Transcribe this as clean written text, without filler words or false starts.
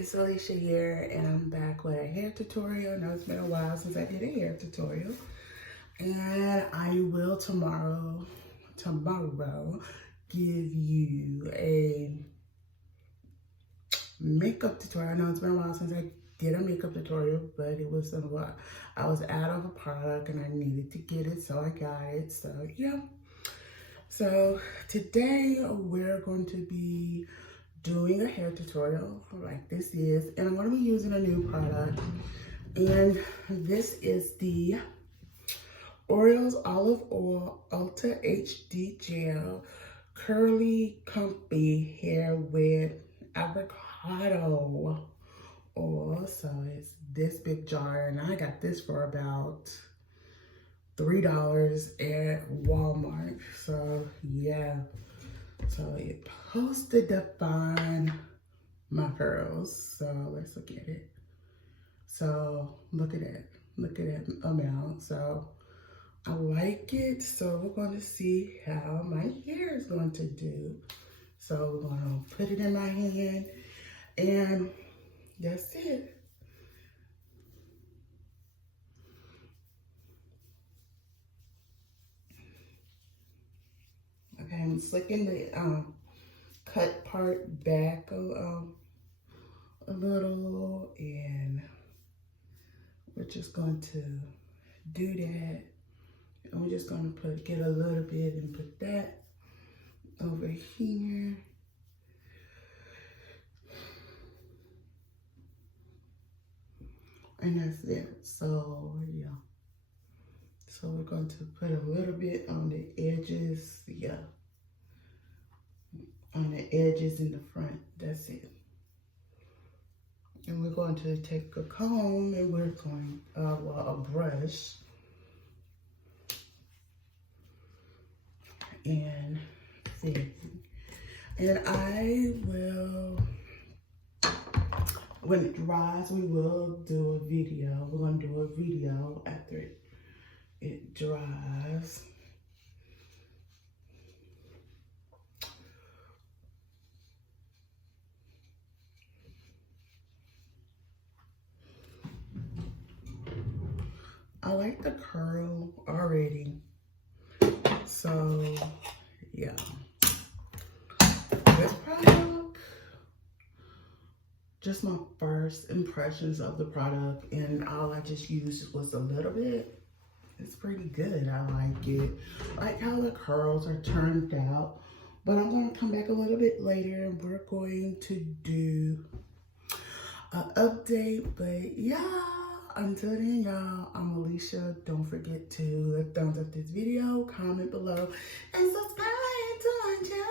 it's Alicia here, and I'm back with a hair tutorial. I know it's been a while since I did a hair tutorial, and I will tomorrow give you a makeup tutorial. I know it's been a while since I did a makeup tutorial, but it was a lot. I was out of a product and I needed to get it, so I got it. So yeah. So today we're going to be doing a hair tutorial like this is, and I'm going to be using a new product, and this is the Oreo's Olive Oil Ultra HD Gel Curly Comfy Hair with Avocado Oil. So it's this big jar, and I got this for about $3 at Walmart. So yeah. So it supposed to define my curls. So let's look at it. So look at it. Look at that amount. So I like it. So we're going to see how my hair is going to do. So we're going to put it in my hand, and that's it. Okay, I'm slicking the cut part back a little, and we're just going to do that. And we're just going to get a little bit and put that over here. And that's it. So yeah. So we're going to put a little bit on the edges. Yeah. On the edges in the front. That's it. And we're going to take a comb, and we're going, a brush. And see. And I will, when it dries, we will do a video. We're going to do a video after it dries. I like the curl already. So, yeah. This product, just my first impressions of the product, and all I just used was a little bit. It's pretty good. I like it. I like how the curls are turned out. But I'm going to come back a little bit later, and we're going to do an update. But yeah, until then, y'all, I'm Alicia. Don't forget to thumbs up this video, comment below, and subscribe to my channel.